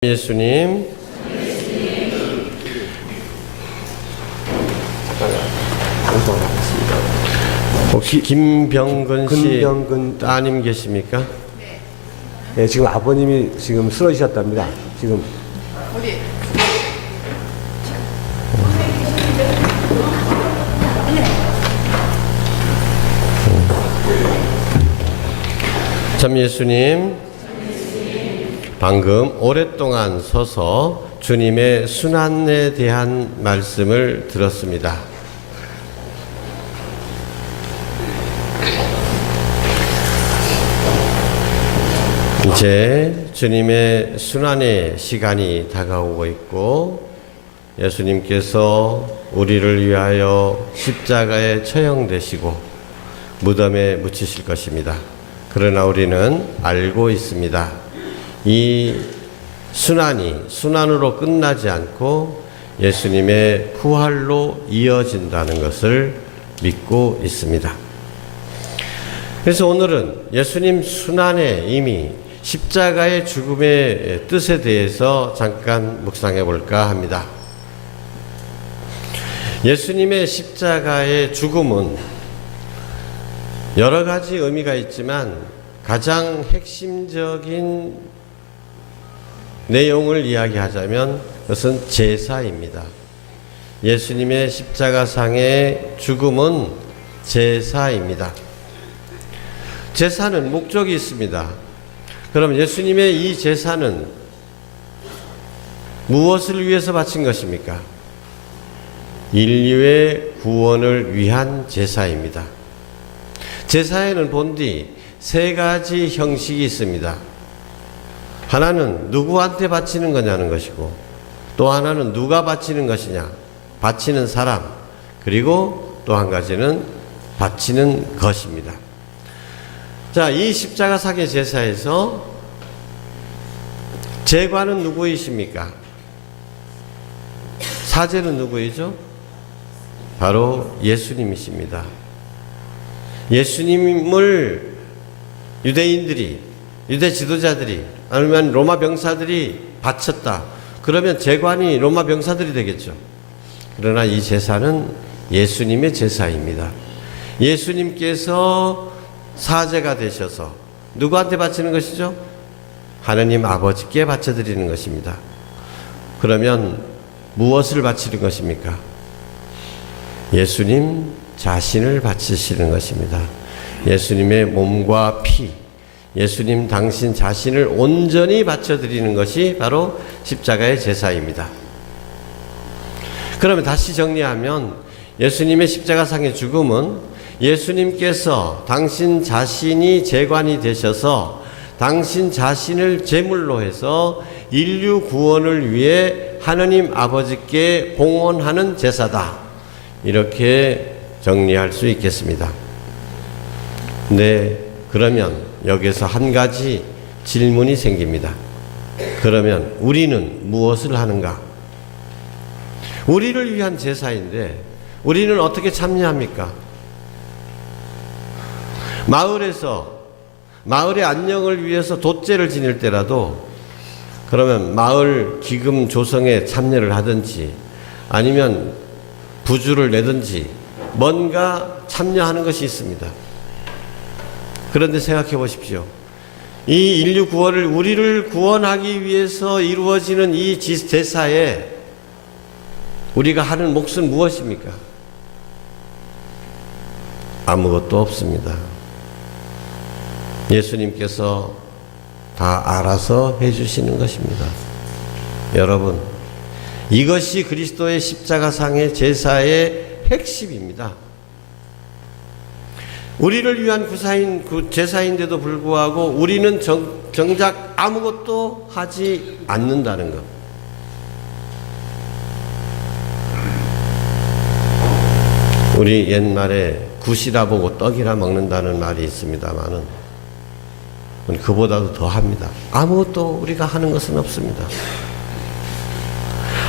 예수님, 혹시 김병근 씨 따님 계십니까? 네, 지금 아버님이 지금 쓰러지셨답니다. 지금 어디? 참 예수님, 방금 오랫동안 서서 주님의 순환에 대한 말씀을 들었습니다. 이제 주님의 순환의 시간이 다가오고 있고 예수님께서 우리를 위하여 십자가에 처형되시고 무덤에 묻히실 것입니다. 그러나 우리는 알고 있습니다. 이 순환이 순환으로 끝나지 않고 예수님의 부활로 이어진다는 것을 믿고 있습니다. 그래서 오늘은 예수님 순환에 이미 십자가의 죽음의 뜻에 대해서 잠깐 묵상해 볼까 합니다. 예수님의 십자가의 죽음은 여러 가지 의미가 있지만 가장 핵심적인 내용을 이야기하자면 그것은 제사입니다. 예수님의 십자가상의 죽음은 제사입니다. 제사는 목적이 있습니다. 그럼 예수님의 이 제사는 무엇을 위해서 바친 것입니까? 인류의 구원을 위한 제사입니다. 제사에는 본디 세 가지 형식이 있습니다. 하나는 누구한테 바치는 거냐는 것이고, 또 하나는 누가 바치는 것이냐, 바치는 사람, 그리고 또 한 가지는 바치는 것입니다. 자, 이 십자가상의 제사에서 제관은 누구이십니까? 사제는 누구이죠? 바로 예수님이십니다. 예수님을 유대인들이, 유대 지도자들이, 아니면 로마 병사들이 바쳤다. 그러면 제관이 로마 병사들이 되겠죠. 그러나 이 제사는 예수님의 제사입니다. 예수님께서 사제가 되셔서 누구한테 바치는 것이죠? 하나님 아버지께 바쳐드리는 것입니다. 그러면 무엇을 바치는 것입니까? 예수님 자신을 바치시는 것입니다. 예수님의 몸과 피, 예수님 당신 자신을 온전히 바쳐드리는 것이 바로 십자가의 제사입니다. 그러면 다시 정리하면 예수님의 십자가상의 죽음은 예수님께서 당신 자신이 제관이 되셔서 당신 자신을 제물로 해서 인류 구원을 위해 하나님 아버지께 봉헌하는 제사다. 이렇게 정리할 수 있겠습니다. 네, 그러면 여기서 한 가지 질문이 생깁니다. 그러면 우리는 무엇을 하는가? 우리를 위한 제사인데 우리는 어떻게 참여합니까? 마을의 안녕을 위해서 돛제를 지낼 때라도 그러면 마을 기금 조성에 참여를 하든지 아니면 부주를 내든지 뭔가 참여하는 것이 있습니다. 그런데 생각해 보십시오. 이 인류 구원을, 우리를 구원하기 위해서 이루어지는 이 제사에 우리가 하는 몫은 무엇입니까? 아무것도 없습니다. 예수님께서 다 알아서 해주시는 것입니다. 여러분, 이것이 그리스도의 십자가상의 제사의 핵심입니다. 우리를 위한 제사인데도 불구하고 우리는 정작 아무것도 하지 않는다는 것. 우리 옛말에 굿이라 보고 떡이라 먹는다는 말이 있습니다만은 그보다도 더 합니다. 아무것도 우리가 하는 것은 없습니다.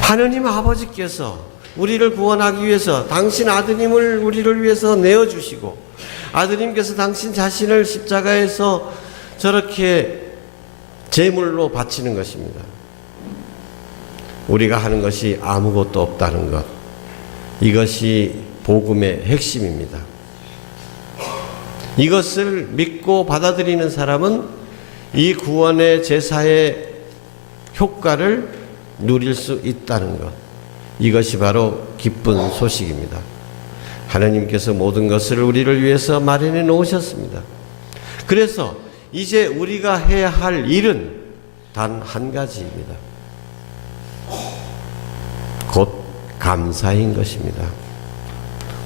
하느님 아버지께서 우리를 구원하기 위해서 당신 아드님을 우리를 위해서 내어주시고 아드님께서 당신 자신을 십자가에서 저렇게 제물로 바치는 것입니다. 우리가 하는 것이 아무것도 없다는 것. 이것이 복음의 핵심입니다. 이것을 믿고 받아들이는 사람은 이 구원의 제사의 효과를 누릴 수 있다는 것. 이것이 바로 기쁜 소식입니다. 하나님께서 모든 것을 우리를 위해서 마련해 놓으셨습니다. 그래서 이제 우리가 해야 할 일은 단 한 가지입니다. 곧 감사인 것입니다.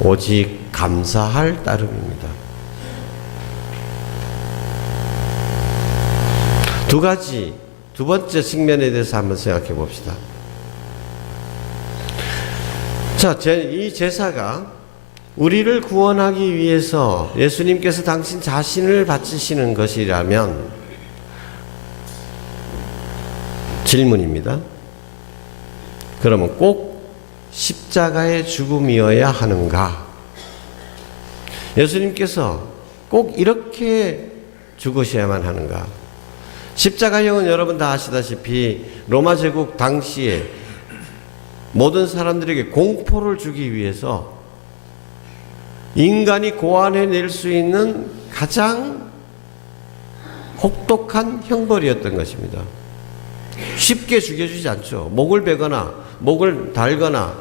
오직 감사할 따름입니다. 두 번째 측면에 대해서 한번 생각해 봅시다. 자, 이 제사가 우리를 구원하기 위해서 예수님께서 당신 자신을 바치시는 것이라면 질문입니다. 그러면 꼭 십자가의 죽음이어야 하는가? 예수님께서 꼭 이렇게 죽으셔야만 하는가? 십자가형은 여러분 다 아시다시피 로마 제국 당시에 모든 사람들에게 공포를 주기 위해서 인간이 고안해낼 수 있는 가장 혹독한 형벌이었던 것입니다. 쉽게 죽여주지 않죠. 목을 베거나 목을 달거나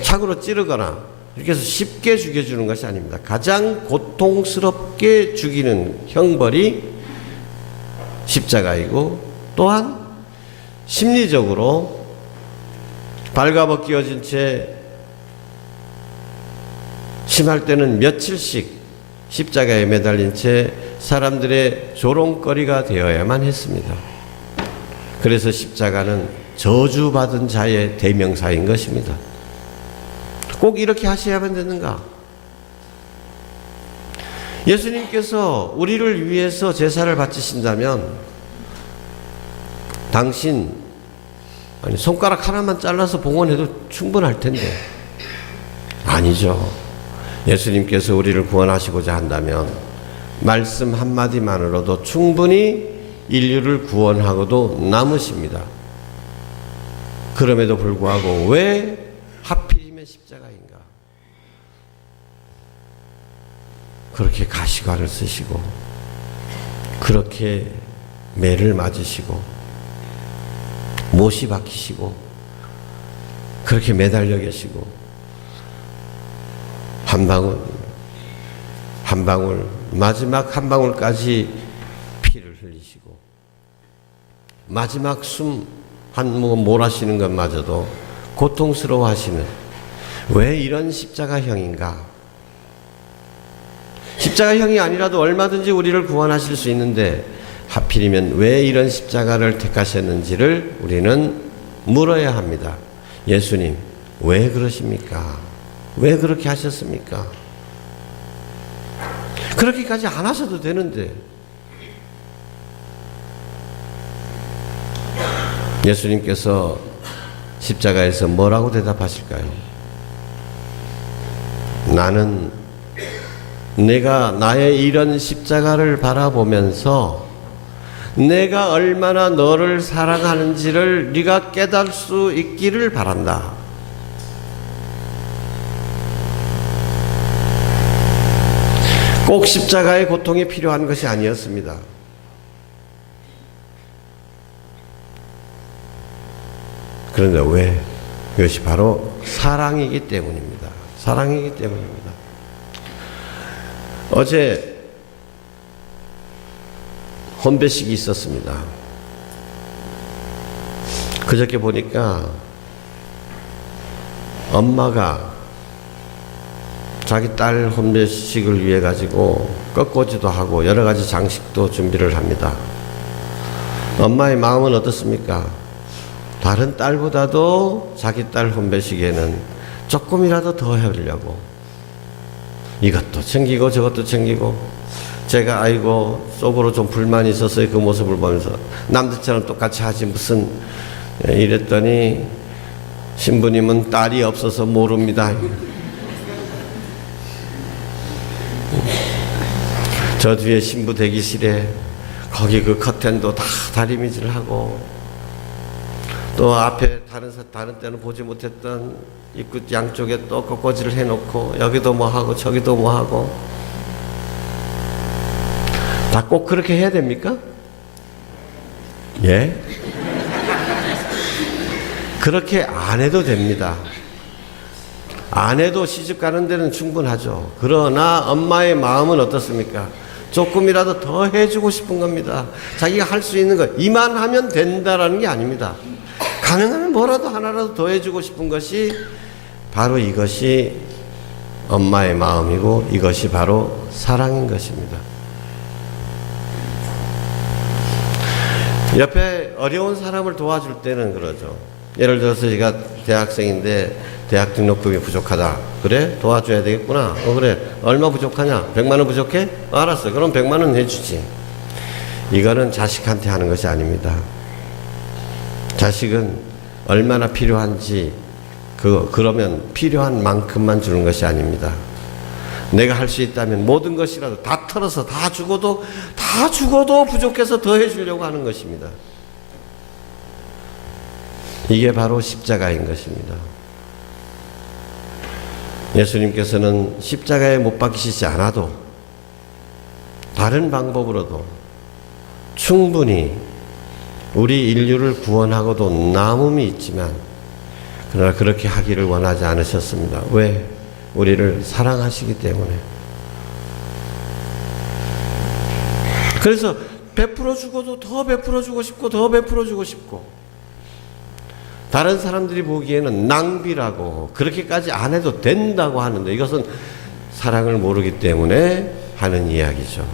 착으로 찌르거나 이렇게 해서 쉽게 죽여주는 것이 아닙니다. 가장 고통스럽게 죽이는 형벌이 십자가이고, 또한 심리적으로 발가벗겨진 채 심할 때는 며칠씩 십자가에 매달린 채 사람들의 조롱거리가 되어야만 했습니다. 그래서 십자가는 저주받은 자의 대명사인 것입니다. 꼭 이렇게 하셔야만 되는가? 예수님께서 우리를 위해서 제사를 바치신다면 손가락 하나만 잘라서 봉헌해도 충분할 텐데 아니죠. 예수님께서 우리를 구원하시고자 한다면 말씀 한마디만으로도 충분히 인류를 구원하고도 남으십니다. 그럼에도 불구하고 왜 하필이면 십자가인가? 그렇게 가시관을 쓰시고 그렇게 매를 맞으시고 못이 박히시고 그렇게 매달려 계시고 한 방울 마지막 한 방울까지 피를 흘리시고 마지막 숨 한 모금 몰아쉬는 것마저도 고통스러워 하시는, 왜 이런 십자가형인가? 십자가형이 아니라도 얼마든지 우리를 구원하실 수 있는데 하필이면 왜 이런 십자가를 택하셨는지를 우리는 물어야 합니다. 예수님, 왜 그러십니까? 왜 그렇게 하셨습니까? 그렇게까지 안 하셔도 되는데 예수님께서 십자가에서 뭐라고 대답하실까요? 나는 내가 나의 이런 십자가를 바라보면서 내가 얼마나 너를 사랑하는지를 네가 깨달을 수 있기를 바란다. 꼭 십자가의 고통이 필요한 것이 아니었습니다. 그런데 왜? 그것이 바로 사랑이기 때문입니다. 사랑이기 때문입니다. 어제 혼배식이 있었습니다. 그저께 보니까 엄마가 자기 딸 혼배식을 위해 가지고 꺾꽂이도 하고 여러 가지 장식도 준비를 합니다. 엄마의 마음은 어떻습니까? 다른 딸보다도 자기 딸 혼배식에는 조금이라도 더 하려고 이것도 챙기고 저것도 챙기고, 제가 아이고 속으로 좀 불만이 있었어요. 그 모습을 보면서 남들처럼 똑같이 하지 무슨, 이랬더니 신부님은 딸이 없어서 모릅니다. 저 뒤에 신부 대기실에 거기 그 커튼도 다 다리미질 하고 또 앞에 다른 때는 보지 못했던 입구 양쪽에 또 꽃꽂이를 해놓고 여기도 뭐 하고 저기도 뭐 하고 다 꼭 그렇게 해야 됩니까? 예? 그렇게 안 해도 됩니다. 안 해도 시집 가는 데는 충분하죠. 그러나 엄마의 마음은 어떻습니까? 조금이라도 더 해주고 싶은 겁니다. 자기가 할 수 있는 것 이만하면 된다라는 게 아닙니다. 가능하면 뭐라도 하나라도 더 해주고 싶은 것이 바로 이것이 엄마의 마음이고 이것이 바로 사랑인 것입니다. 옆에 어려운 사람을 도와줄 때는 그러죠. 예를 들어서 제가 대학생인데 대학 등록금이 부족하다. 그래? 도와줘야 되겠구나. 그래. 얼마 부족하냐? 100만 원 부족해? 알았어. 그럼 100만 원 해주지. 이거는 자식한테 하는 것이 아닙니다. 자식은 얼마나 필요한지 그러면 필요한 만큼만 주는 것이 아닙니다. 내가 할 수 있다면 모든 것이라도 다 털어서 다 죽어도 부족해서 더 해주려고 하는 것입니다. 이게 바로 십자가인 것입니다. 예수님께서는 십자가에 못 박히시지 않아도 다른 방법으로도 충분히 우리 인류를 구원하고도 남음이 있지만 그러나 그렇게 하기를 원하지 않으셨습니다. 왜? 우리를 사랑하시기 때문에. 그래서 베풀어 주고도 더 베풀어 주고 싶고 더 베풀어 주고 싶고 다른 사람들이 보기에는 낭비라고 그렇게까지 안 해도 된다고 하는데 이것은 사랑을 모르기 때문에 하는 이야기죠.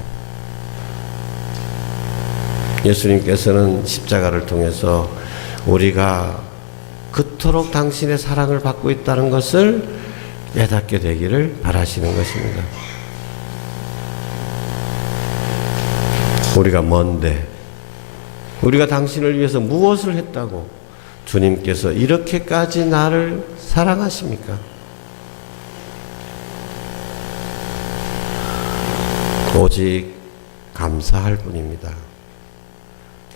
예수님께서는 십자가를 통해서 우리가 그토록 당신의 사랑을 받고 있다는 것을 깨닫게 되기를 바라시는 것입니다. 우리가 뭔데? 우리가 당신을 위해서 무엇을 했다고 주님께서 이렇게까지 나를 사랑하십니까? 오직 감사할 뿐입니다.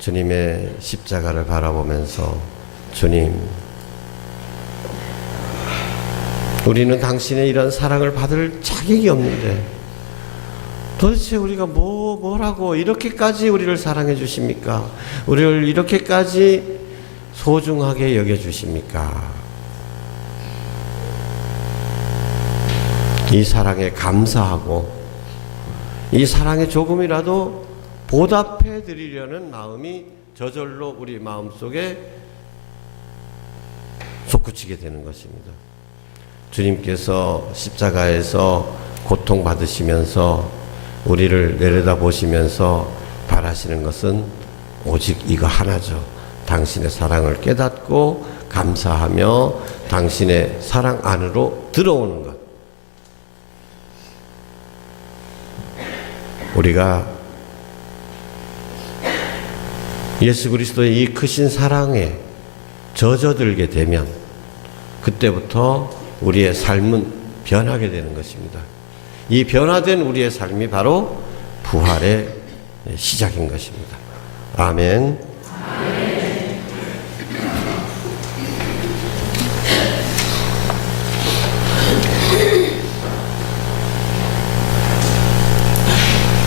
주님의 십자가를 바라보면서 주님, 우리는 당신의 이런 사랑을 받을 자격이 없는데 도대체 우리가 뭐라고 이렇게까지 우리를 사랑해 주십니까? 우리를 이렇게까지 소중하게 여겨 주십니까? 이 사랑에 감사하고 이 사랑에 조금이라도 보답해 드리려는 마음이 저절로 우리 마음속에 솟구치게 되는 것입니다. 주님께서 십자가에서 고통받으시면서 우리를 내려다보시면서 바라시는 것은 오직 이거 하나죠. 당신의 사랑을 깨닫고 감사하며 당신의 사랑 안으로 들어오는 것. 우리가 예수 그리스도의 이 크신 사랑에 젖어들게 되면 그때부터 우리의 삶은 변하게 되는 것입니다. 이 변화된 우리의 삶이 바로 부활의 시작인 것입니다. 아멘.